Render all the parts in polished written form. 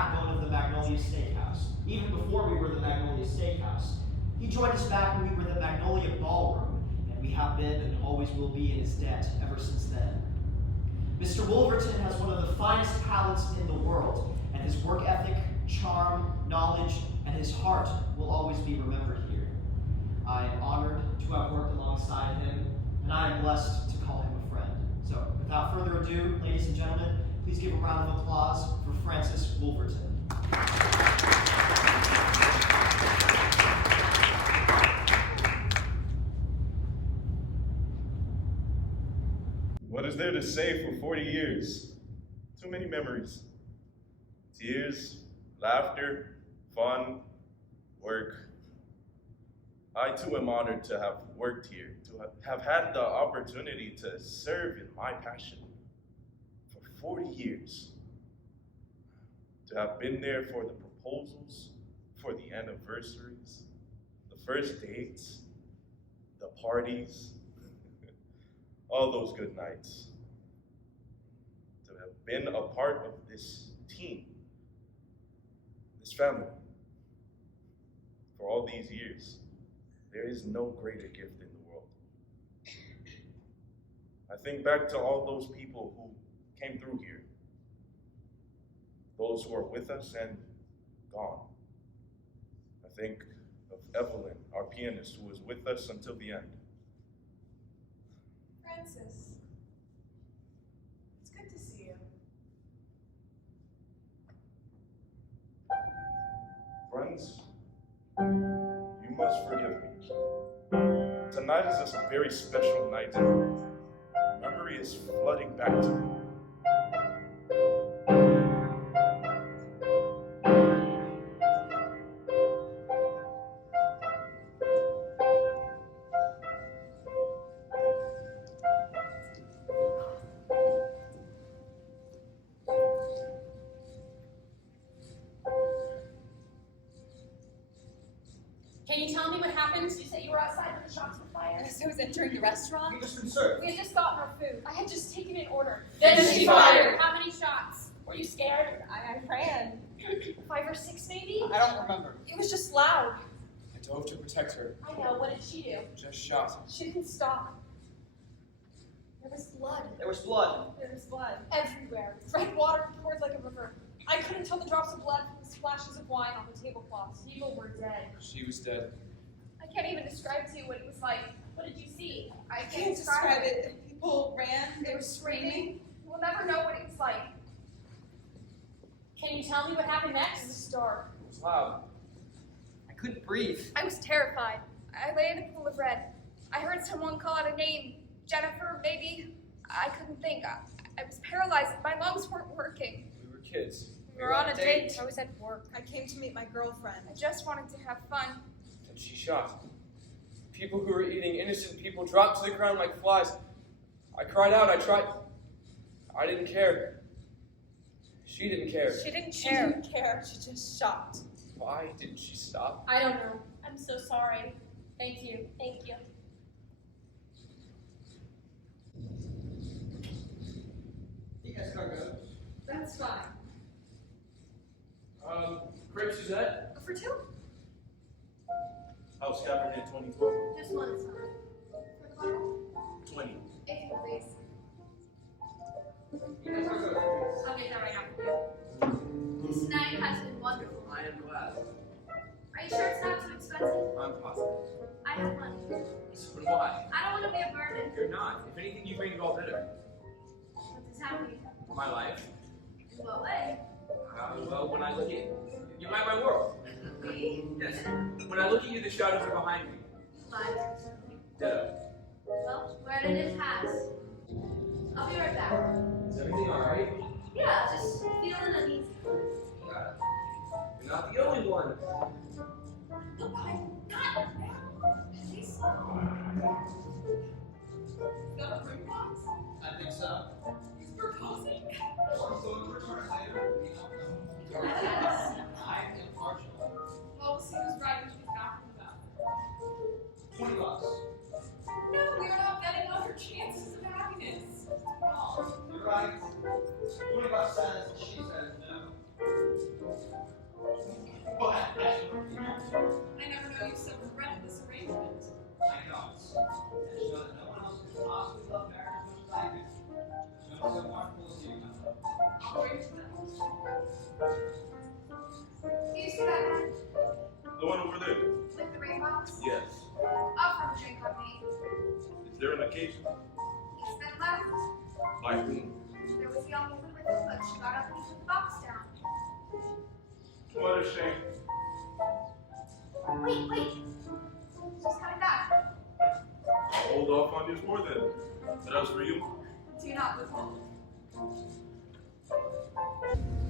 backbone of the Magnolia Steakhouse, even before we were the Magnolia Steakhouse. He joined us back when we were the Magnolia Ballroom, and we have been and always will be in his debt ever since then. Mr. Wolverton has one of the finest palates in the world, and his work ethic, charm, knowledge, and his heart will always be remembered here. I am honored to have worked alongside him, and I am blessed to call him a friend. So, without further ado, ladies and gentlemen, please give a round of applause for Francis Wolverton. What is there to say for 40 years? Too many memories. Tears, laughter, fun, work. I too am honored to have worked here, to have had the opportunity to serve in my passion for 40 years. To have been there for the proposals, for the anniversaries, the first dates, the parties, all those good nights. To have been a part of this team, this family, for all these years. There is no greater gift in the world. I think back to all those people who came through here, those who are with us and gone. I think of Evelyn, our pianist, who was with us until the end. Francis, it's good to see you. Friends, you must forgive me. Tonight is a very special night, and memory is flooding back to me. Can you tell me what happened? You said you were outside when the shots were fired. Yes, I was entering the restaurant. You just been served. We had just gotten our food. I had just taken an order. Then she fired. How many shots? Were you scared? I ran. 5 or 6 maybe? I don't remember. It was just loud. I dove to protect her. I know. What did she do? Just shot. She didn't stop. There was blood. There was blood. There was blood. Everywhere. Red water poured like a river. I couldn't tell the drops of blood from the splashes of wine on the tablecloths. People were dead. She was dead. I can't even describe to you what it was like. What did you see? I Can't describe it. People ran. They were screaming. We'll never know what it was like. Can you tell me what happened It next? was dark. It was loud. I couldn't breathe. I was terrified. I lay in a pool of red. I heard someone call out a name. Jennifer, maybe. I couldn't think. I was paralyzed. My lungs weren't working. We were kids. We were on a date. I was at work. I came to meet my girlfriend. I just wanted to have fun. And she shot. People who were eating innocent people dropped to the ground like flies. I cried out. I tried. I didn't care. She didn't care. She didn't She care. didn't care. She just shot. Why didn't she stop? I don't know. I'm so sorry. Thank you. Thank you. You guys gotta go. That's fine. Crepe Suzette? For two? House Cabernet 2012. Just one is fine. For the bottle? 20. If you please. You guys gotta go. I'll get that right now for you. This night has been wonderful. I am glad. Are you sure it's not too expensive? I'm positive. I have money. So why? I don't want to be a burden. You're not. If anything, you make it all better. What is happening? My life. In what way? Well, when I look at you light my world. Me? Yes. When I look at you, the shadows are behind me. You lied. Ditto. Well, where did it pass? I'll be right back. Is everything alright? Yeah, just feeling uneasy. You're not the only one. Look behind you. God, now. Please slow. Got a ring box? I think so. He's proposing? Or so we're trying later. Yes. I'm impartial. Well, we'll see who's right when she's back from that. $20. No, we are not betting on her chances of happiness. You're right. $20 says, she says no. going to Do you see that man The one over there? with the ring box? Yes. Offer him a drink on me. Is there an occasion? He's been left. By whom? There was a young woman with him, but she got up and he put the box down. What a shame. Wait. She's coming back. I'll hold off on yours more then. But as for you, Do not withhold.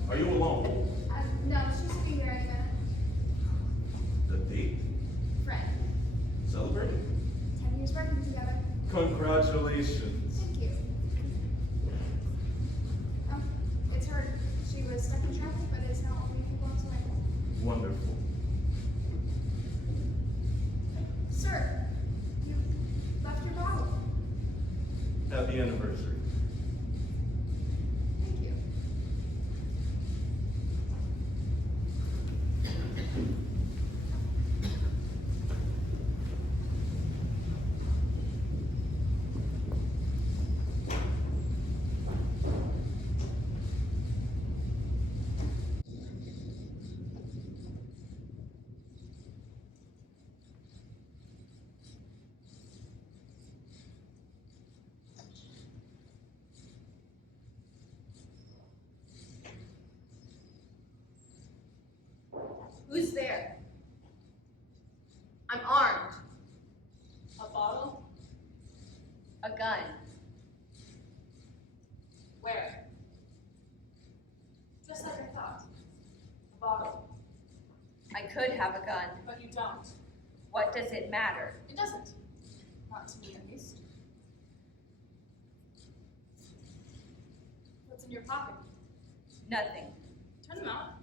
are you alone? No, she should be here any minute. The date? Friend. Celebrating? 10 years working together. Congratulations. Thank you. It's her. She was stuck in traffic, but it's now only a few blocks away. Wonderful. Sir, you left your bottle. Happy anniversary. Thank you. Who's there? I'm armed. a bottle. A gun. Where? Just like I thought. A bottle. I could have a gun. But you don't. What does it matter? It doesn't. Not to me, at least. What's in your pocket? Nothing. Turn them out.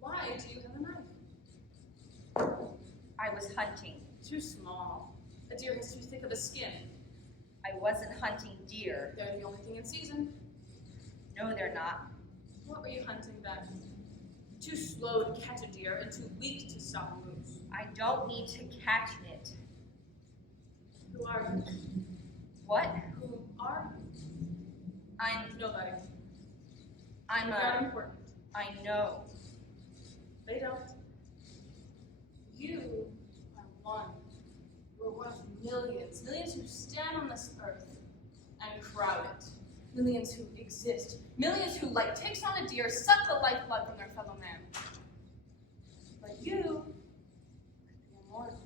Why do you have a knife? I was hunting. Too small. A deer is too thick of a skin. I wasn't hunting deer. They're the only thing in season. No, they're not. What were you hunting then? Too slow to catch a deer and too weak to stop a moose. I don't need to catch it. Who are you? What? Who are you? I'm Nobody. I'm Not a important. I know. They don't. You are one. You're one of millions. Millions who stand on this earth and crowd it. Millions who exist. Millions who, like ticks on a deer, suck the lifeblood from their fellow man. But you could be immortal.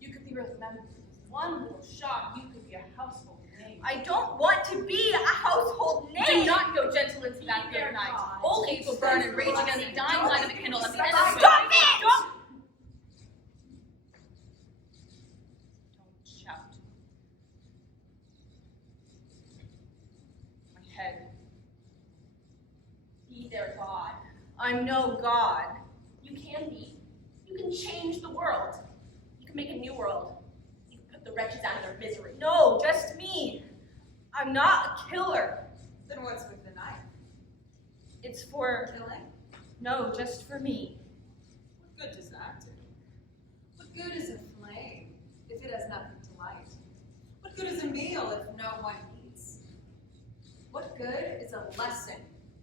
You could be remembered. With one little shot, you could be a household name. I don't want to be a household name. Do not go gentle into that Dear good night. God. Old age will burn and rage against the dying light of the candle at the end of the Stop it! Don't shout. My head. Be their God. I'm no god. You can be. You can change the world. You can make a new world. You can put the wretches out of their misery. No, just me. I'm not a killer. Then what's with the knife? It's for Killing? No, just for me. What good does that do? What good is a flame if it has nothing to light? What good is a meal if no one eats? What good is a lesson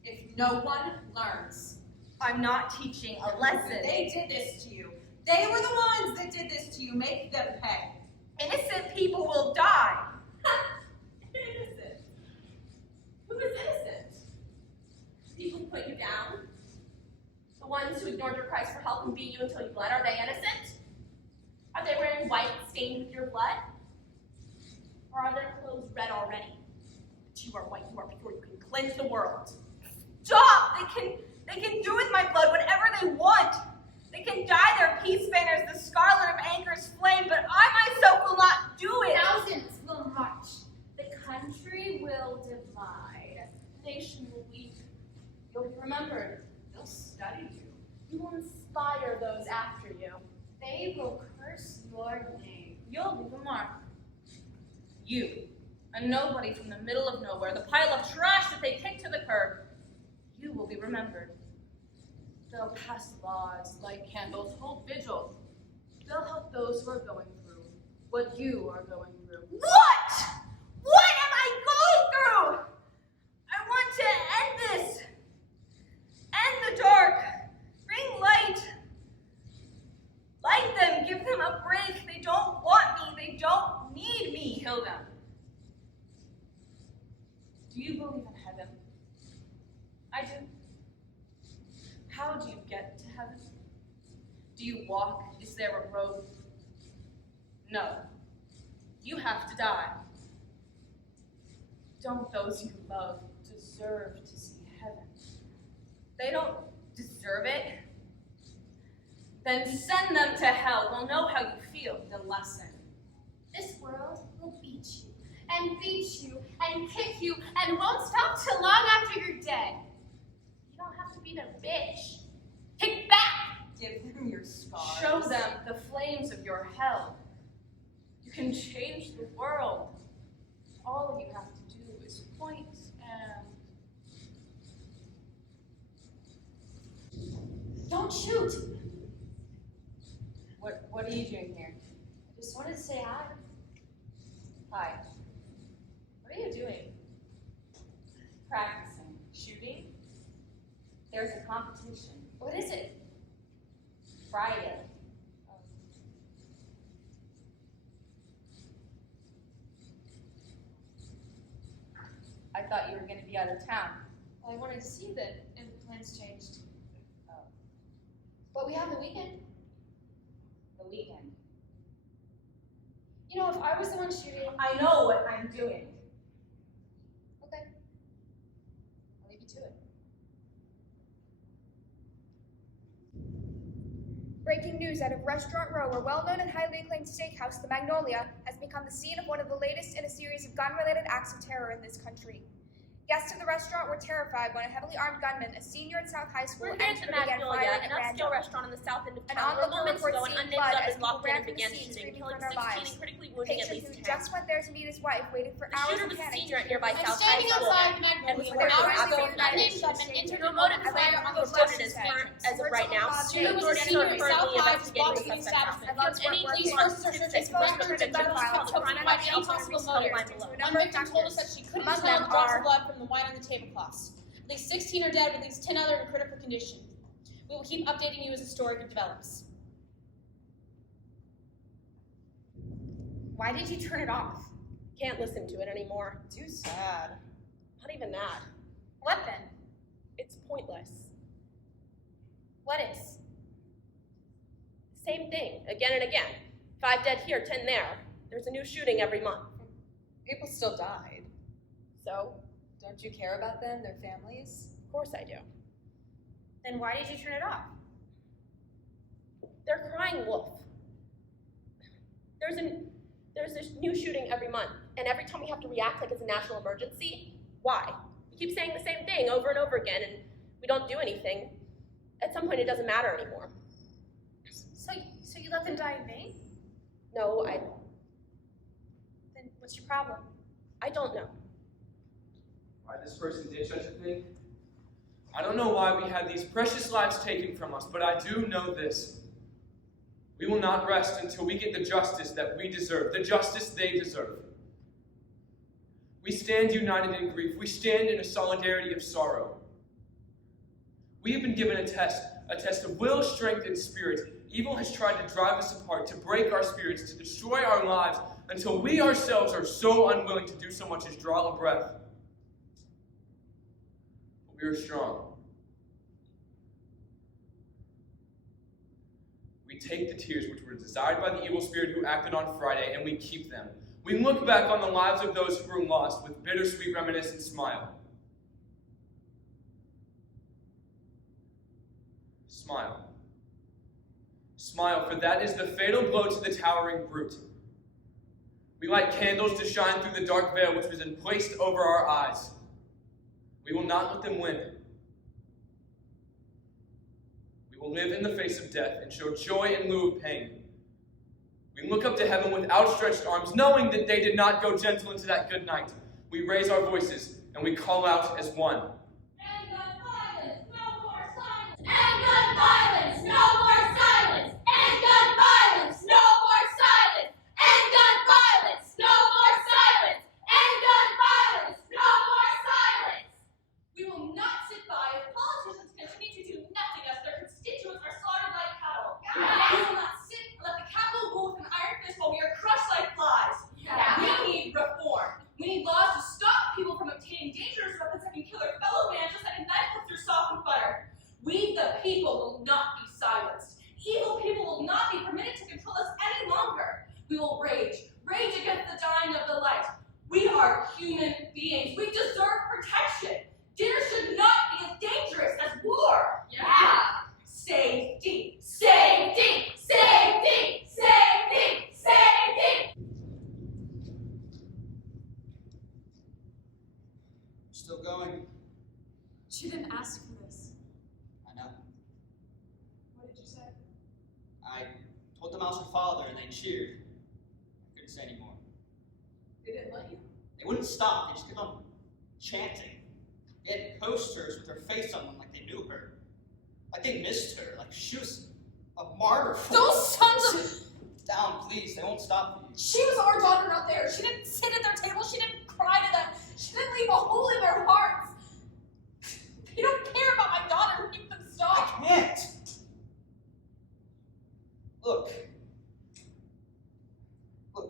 if no one learns? I'm not teaching a lesson. They did this to you. They were the ones that did this to you. Make them pay. Innocent people will die. Innocent. Who is innocent? People who put you down? The ones who ignored your cries for help and beat you until you bled, are they innocent? Are they wearing white stained with your blood? Or are their clothes red already? But you are white, you are pure, you can cleanse the world. Stop! They can do with my blood whatever they want. They can dye their peace banners the scarlet of anger's flame, but I myself will not do it. Thousands will march. The country will divide. The nation will weep. You'll be remembered. They'll study you. You will inspire those after you. They will curse your name. You'll leave a mark. You, a nobody from the middle of nowhere, the pile of trash that they kick to the curb, you will be remembered. They'll pass laws, light candles, hold vigil. They'll help those who are going through what you are going through. What? What am I going through? I want to end this. End the dark. Bring light. Light them. Give them a break. They don't want me. They don't need me. Kill them. Do you believe in heaven? I do. How do you get to heaven? Do you walk? Is there a road? No. You have to die. Don't those you love deserve to see heaven? They don't deserve it. Then send them to hell. They'll know how you feel. The lesson. This world will beat you, and beat you, and kick you, and won't stop till long after you're dead. You don't have to be the bitch. Kick back! Give them your scars. Show them the flames of your hell. You can change the world. All you have to do is point and... Don't shoot! What are you doing here? I just wanted to say hi. Hi. What are you doing? Practicing. Shooting? There's a competition. What is it? Friday. I thought you were going to be out of town. Well, I wanted to see that, and plans changed. But we have the weekend. The weekend. You know, if I was the one shooting... I know what I'm doing. Okay. I'll leave you to it. Breaking news out of Restaurant Row, a well-known and highly acclaimed steakhouse, the Magnolia, has become the scene of one of the latest in a series of gun-related acts of terror in this country. Guests of the restaurant were terrified when a heavily armed gunman, a senior at South High School, We're here at entered the and began Magnolia, firing an at upscale random. restaurant on the south end of An town, where onlooker moments reports ago an seeing unnamed blood gunman as people walked in ran and from the began scene, shooting, screaming killing for their 16 lives. and critically The wounding at patron, least who 10. just went there to meet his wife, waited for The hours shooter in was a panic. senior at nearby I'm South High standing School. outside And Magnolia was when there hours ago after an that unnamed gunman entered No and motive opened is fire being on the reported reception. as of right now. Shooter was a senior at South High, just walked into the establishment. Any Police forces are searching for records and medical files to find out any possible motive. One victim told us that she couldn't Among tell them drops are- of blood from the wine on the tablecloths. At least 16 are dead, with at least 10 other in critical condition. We will keep updating you as the story develops. Why did you turn it off? Can't listen to it anymore. Too sad. Not even that. What then? It's pointless. What is? Same thing, again and again. 5 dead here, 10 there. There's a new shooting every month. People still died. So, Don't you care about them, their families? of course I do. Then why did you turn it off? They're crying wolf. There's this new shooting every month, and every time we have to react like it's a national emergency. Why? We keep saying the same thing over and over again, and we don't do anything. At some point, it doesn't matter anymore. So you let them die in vain? No, Then what's your problem? I don't know. Why this person did such a thing? I don't know why we had these precious lives taken from us, but I do know this. We will not rest until we get the justice that we deserve, the justice they deserve. We stand united in grief. We stand in a solidarity of sorrow. We have been given a test of will, strength, and spirit. Evil has tried to drive us apart, to break our spirits, to destroy our lives, until we ourselves are so unwilling to do so much as draw a breath. But we are strong. We take the tears which were desired by the evil spirit who acted on Friday, and we keep them. We look back on the lives of those who were lost with bittersweet reminiscent smile. Smile. Smile, for that is the fatal blow to the towering brute. We light candles to shine through the dark veil which was placed over our eyes. We will not let them win. We will live in the face of death and show joy in lieu of pain. We look up to heaven with outstretched arms, knowing that they did not go gentle into that good night. We raise our voices and we call out as one. End gun violence, no more silence! End gun violence, no more silence! End gun violence, no more silence! End gun violence, no more silence! End We, the people, will not be silenced. Evil people will not be permitted to control us any longer. We will rage against the dying of the light. We are human beings. We deserve protection. Dinner should not be as dangerous as war. Yeah. Safety, safety, safety, safety, safety. Still going? She didn't ask for this. I know. What did you say? I told them I was her father and they cheered. I couldn't say anymore. They didn't let you? They wouldn't stop. They just kept on chanting. They had posters with her face on them like they knew her. Like they missed her. Like she was a martyr for Those sons of... Down, please. They won't stop for you. She was our daughter out there. She didn't sit at their table. She didn't cry to them. She didn't leave a hole in their hearts. They don't care about my daughter. Make them stop. I can't. Look,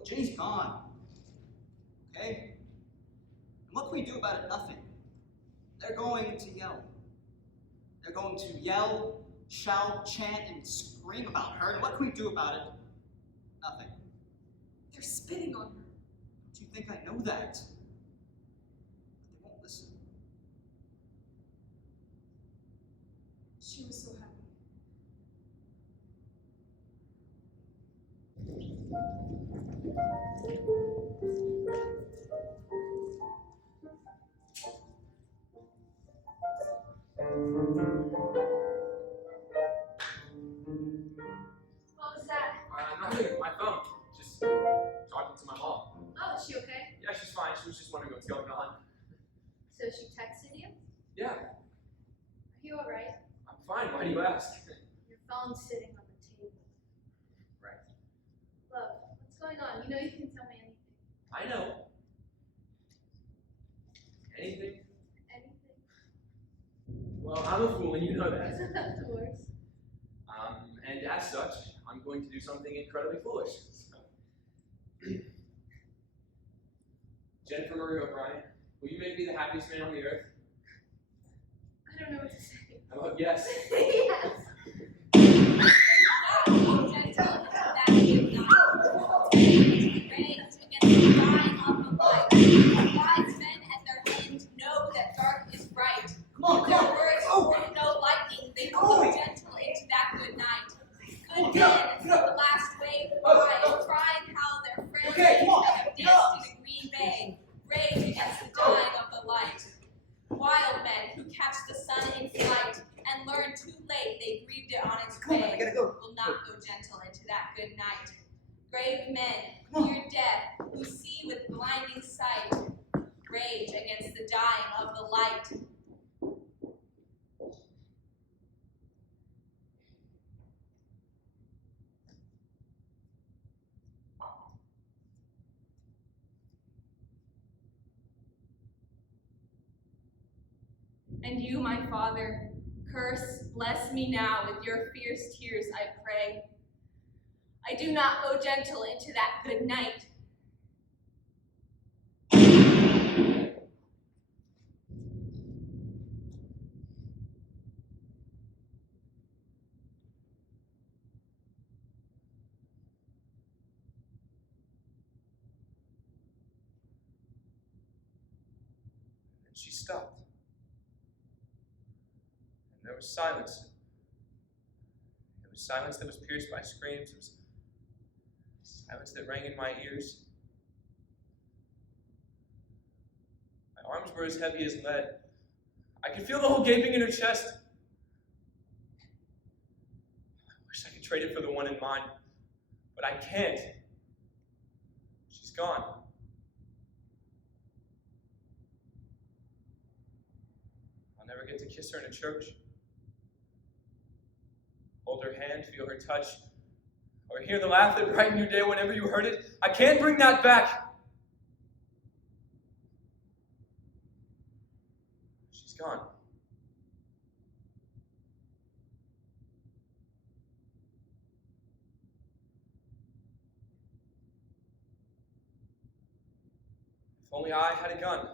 Jenny's gone. Okay? And what can we do about it? Nothing. They're going to yell. They're going to yell, shout, chant, and scream about her. And what can we do about it? Nothing. They're spitting on her. Don't you think I know that? But they won't listen. She was so happy. What was that? Nothing. My phone. Just talking to my mom. Oh, is she okay? Yeah, she's fine. She was just wondering what's going on. So she texted you? Yeah, Are you alright? I'm fine. Why do you ask? Your phone's sitting on the table. Right. Look, what's going on? You know you can tell me anything. I know. Anything? Anything. Well, I'm a fool, and you know that. Of course. And as such, I'm going to do something incredibly foolish. Jennifer Marie O'Brien, will you make me the happiest man on the earth? I don't know what to say. How about yes? Yes. Wise men at their end know that dark is bright. Come on, Their come on. words Oh. bring no lightning, they blow gentle into that good night. Good men until the last wave crying how their friends Okay, come on. have danced in a green bay, rage against the dying of the light. Wild men who catch the sun in flight and learn too late they grieved it on its Come on, I way gotta go. will not go gentle into that good night. Grave men, fear death, who see with blinding sight, rage against the dying of the light. And you, my Father, curse, bless me now with your fierce tears, I pray. I do not go gentle into that good night. And she stopped. And there was silence. It was silence that was pierced by screams. It was silence that rang in my ears. My arms were as heavy as lead. I could feel the hole gaping in her chest. I wish I could trade it for the one in mine, but I can't. She's gone. I'll never get to kiss her in a church. Hold her hand, feel her touch, or hear the laugh that brightened your day whenever you heard it. I can't bring that back. She's gone. If only I had a gun.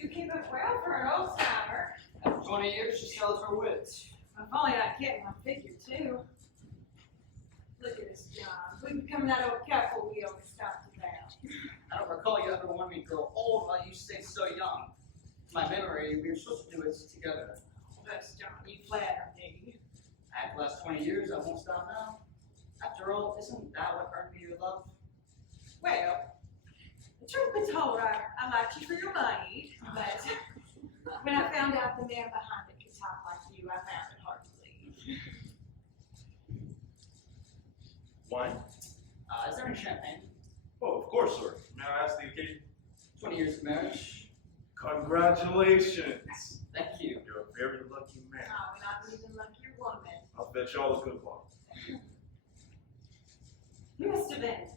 You keep it well for an old timer. After 20 years, she still has her wits. If only I'd get my figure too. Look at us, John. We've been coming out of a couple we always stopped about. I don't recall you ever wanting me to grow old while you stayed so young. To my memory, we were supposed to do it together. That's John, you flatter me. After the last 20 years, I won't stop now. After all, isn't that what earned me your love? Well, the truth be told, I liked you for your money, but when I found out the man behind it could talk like you, I found it hard to believe. Wine? Is there any champagne? Oh, of course, sir. May I ask the occasion? 20 years of marriage. Congratulations. Thank you. You're a very lucky man. Oh, and I'm even luckier woman. I'll bet y'all a good one. You must have been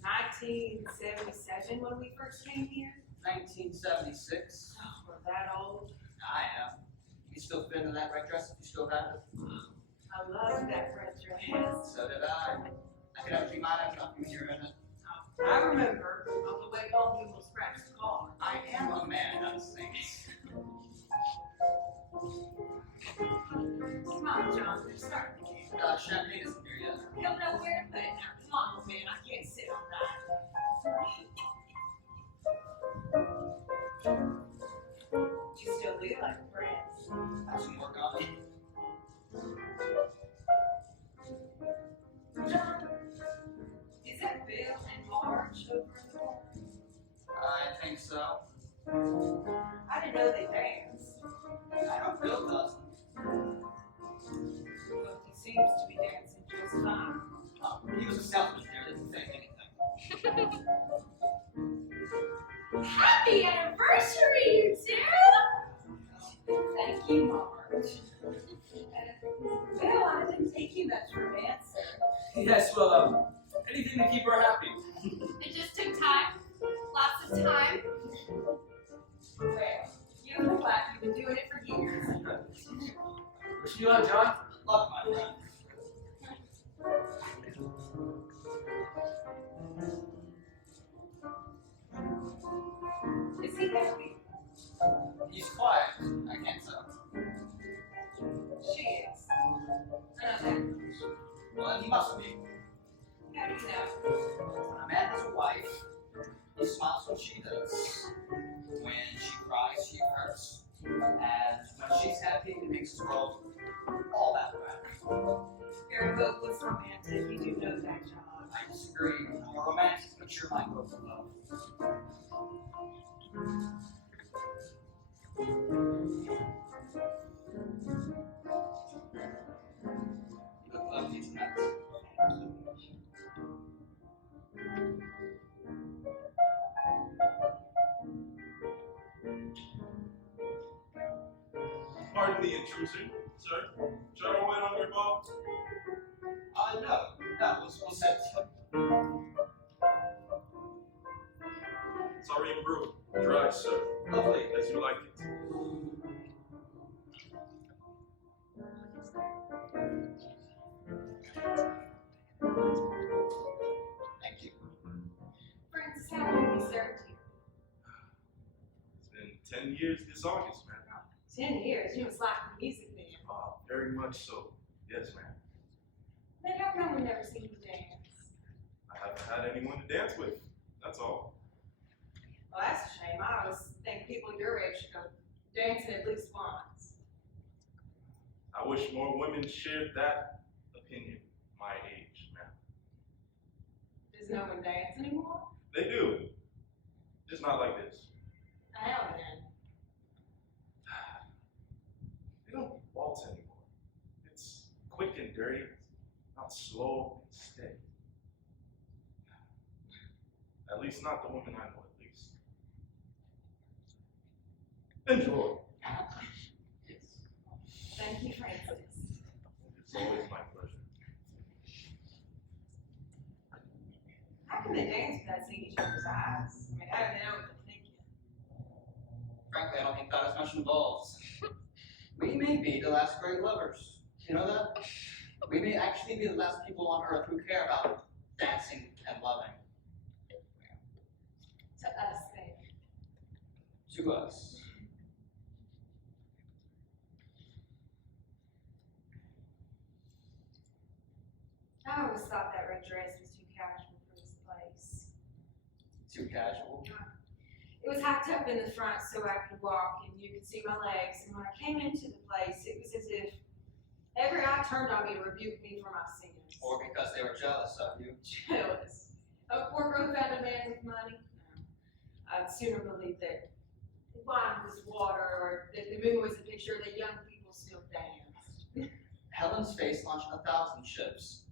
1977 when we first came here. 1976. Oh, we're that old. I am. You can still fit into that red dress if you still have it. I love that red dress. So did I. I could actually might have nothing when you're in it. I remember on the way home we will scratch the car. I am a man, not a saint. Come on, John, we're starting again. Champagne isn't here yet. I don't know where to put it now. Come on, man, I can't sit on that. You still do like friends. Have some work on it. John, is that Bill and Marge over in the bar? I think so. I didn't know they danced. I hope Bill does. But he seems to be dancing just fine. He was a salesman here, didn't say anything. Happy anniversary, you two! Thank you, Marge. Bill, I didn't take you much for an answer. Yes, well, anything to keep her happy. It just took time. Lots of time. Well, you look like you've been doing it for years. Wishing you luck, John. Luck, my friend. Is he happy? He's quiet. I can't tell. She is. I know that. Well, he must be. How do you know? When a man has a wife, he smiles when she does. When she cries, she hurts. And when she's happy, it makes his world all that better. Your book was romantic. You do know that, John. I disagree. I'm a romantic, but you're my book of love. You look lovely tonight. Pardon the intrusion, sir. Should I wait on your boat? No, we'll sit. It's already brewed. Dry, sir. Lovely. As you like it. Thank you. Francis, how long have you served here? It's been 10 years this August, man. 10 years. You must like the music then. Very much so. Yes, ma'am. Then how come we never seen you dance? I haven't had anyone to dance with. That's all. Well, that's a shame. I always think people your age should go dancing at least once. I wish more women shared that opinion, my age, ma'am. Does no one dance anymore? They do. Just not like this. How then? They don't waltz anymore. It's quick and dirty, not slow and steady. At least not the women I know, at least. Enjoy. Yes. Thank you, Francis. It's always my pleasure. How can they dance without seeing each other's eyes? I mean, how do they know what they're thinking? Frankly, I don't think that is much involved. We may be the last great lovers. You know that? We may actually be the last people on earth who care about dancing and loving. To us, then. To us. I always thought that red dress was too casual for this place. Too casual. It was hacked up in the front so I could walk and you could see my legs. And when I came into the place, it was as if every eye turned on me to rebuke me for my sins. Or because they were jealous of you. Jealous. A poor girl found a man with money? No. I'd sooner believe that wine was water or that the moon was a picture that young people still danced. Helen's face launched 1,000 ships.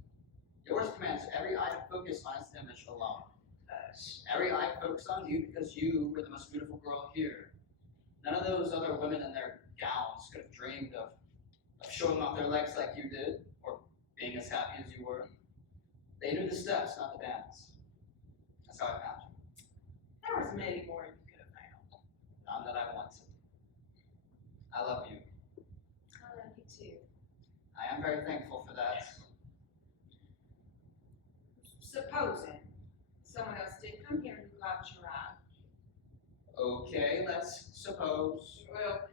Yours commands every eye to focus on its image alone. Every eye focused on you because you were the most beautiful girl here. None of those other women in their gowns could have dreamed of showing off their legs like you did, or being as happy as you were. They knew the steps, not the dance. That's how I found you. There was many more you could have found. None that I wanted. I love you. I love you too. I am very thankful for that. Supposing someone else did come here and caught your eye. Okay, let's suppose. Well,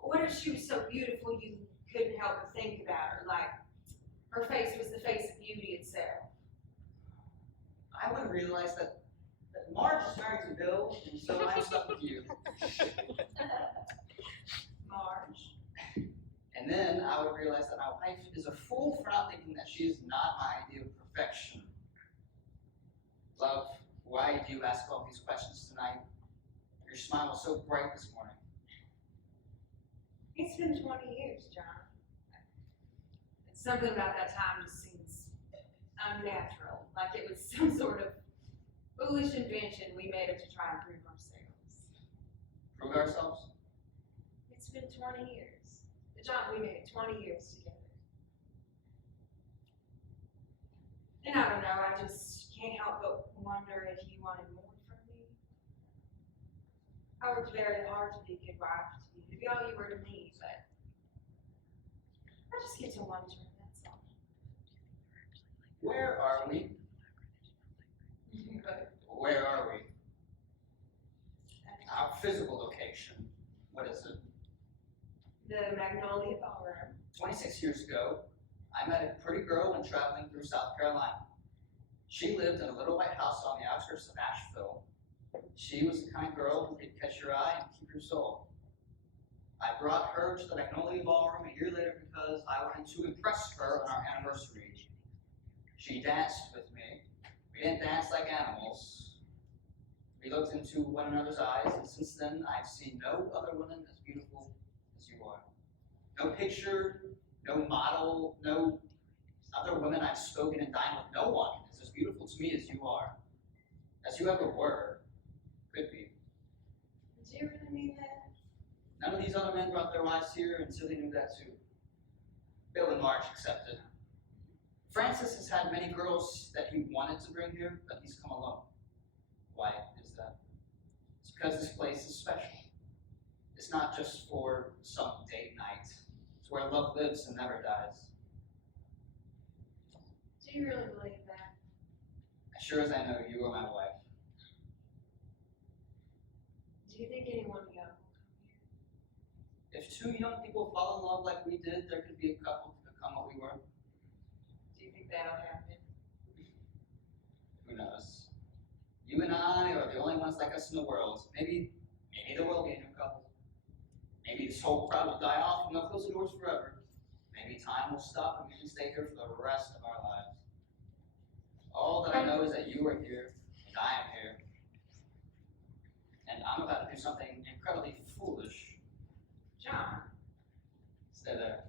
what if she was so beautiful you couldn't help but think about her? Like, her face was the face of beauty itself. I would realize that Marge is married to Bill, and so I'm stuck with you. Marge. And then I would realize that my wife is a fool for not thinking that she is not my ideal of perfection. Love, why do you ask all these questions tonight? Your smile was so bright this morning. It's been 20 years, John. And something about that time just seems unnatural. Like it was some sort of foolish invention we made up to try and prove ourselves. Prove ourselves? It's been 20 years. John, we made it 20 years together. And I don't know, I just can't help but wonder if you wanted more from me. I worked very hard to be a good wife to be all you were to me, but I just get to wonder, that's all. Where are we? But Where are we? Our physical location. What is it? the Magnolia Ballroom. 26 years ago, I met a pretty girl when traveling through South Carolina. She lived in a little white house on the outskirts of Asheville. She was the kind of girl who could catch your eye and keep your soul. I brought her to the Magnolia Ballroom a year later because I wanted to impress her on our anniversary. She danced with me. We didn't dance like animals. We looked into one another's eyes, and since then, I've seen no other woman as beautiful as you are. No picture, no model, no other woman I've spoken and dined with. No one is as beautiful to me as you are, as you ever were, could be. Do you really mean that? None of these other men brought their wives here until they knew that too. Bill and Marge accepted. Francis has had many girls that he wanted to bring here, but he's come alone. Why is that? because this place is special. It's not just for some date night. It's where love lives and never dies. Do you really believe that? As sure as I know you are my wife. Do you think anyone young will come here? If two young people fall in love like we did, there could be a couple to become what we were. Do you think that'll happen? Who knows? You and I are the only ones like us in the world. Maybe there will be a new couple. Maybe this whole crowd will die off and they'll close the doors forever. Maybe time will stop and we can stay here for the rest of our lives. All that I know is that you are here and I am here. And I'm about to do something incredibly foolish. John, Stay there.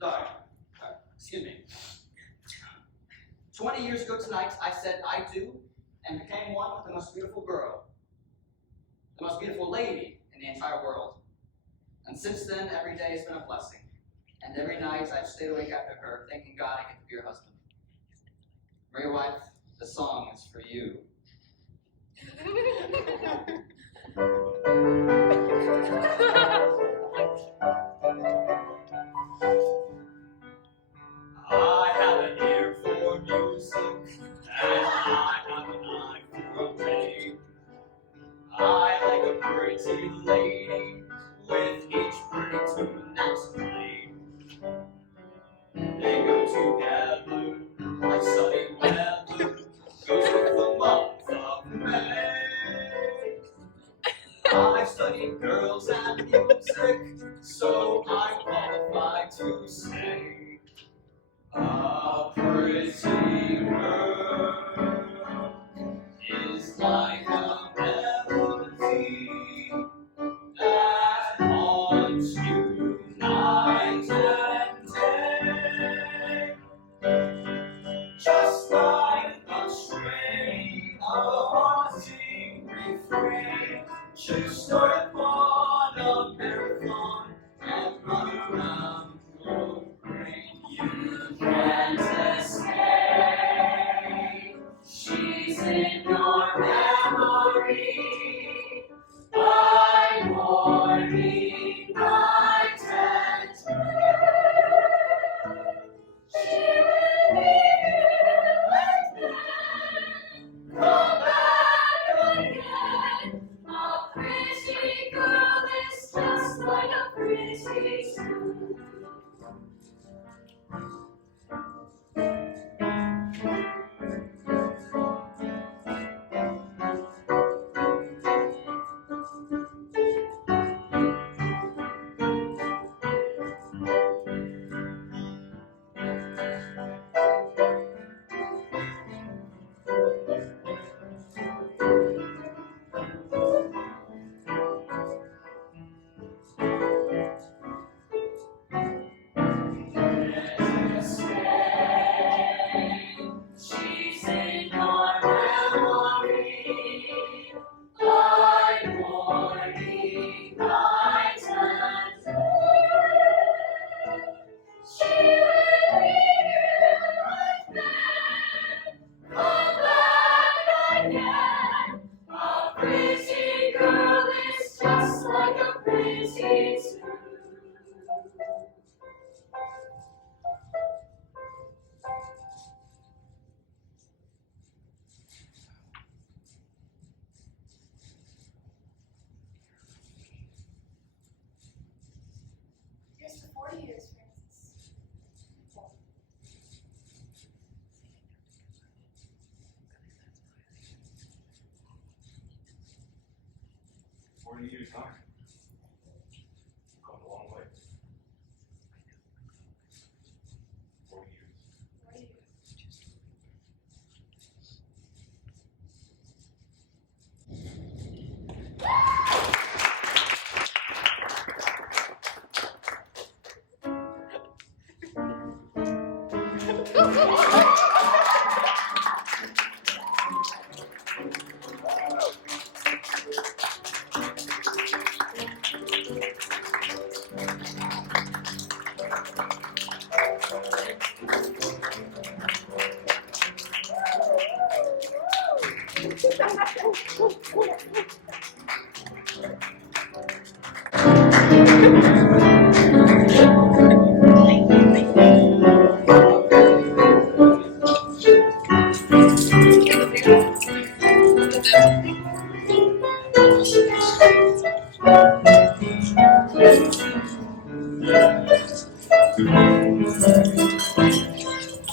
Sorry. Excuse me. 20 years ago tonight, I said I do and became one with the most beautiful girl, the most beautiful lady in the entire world. And since then, every day has been a blessing. And every night I've stayed awake after her, thanking God I get to be your husband. Maria wife, the song is for you. I have an ear for music, and I have an eye for a way. I like a pretty lady, with each pretty tune that's played. They go together like sunny weather goes with the month of May. I've studied girls and music, so I'm qualified to say a pretty girl is like a melody that haunts you night and day. Just like a strain of a haunting refrain, should start upon a marathon and run around your brain. You can't escape. She's in your memory by morning, night, and day. She will leave you and then come back again. A pretty girl is just like a pretty tune. She's in your memory by morning, night, and day. She will leave you and then come back again. A pretty girl is just like a pretty tune. Here's to 40 years, Francis. 40 years, huh? Gone a long way. 40 years. 40 years.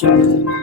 Gadapee.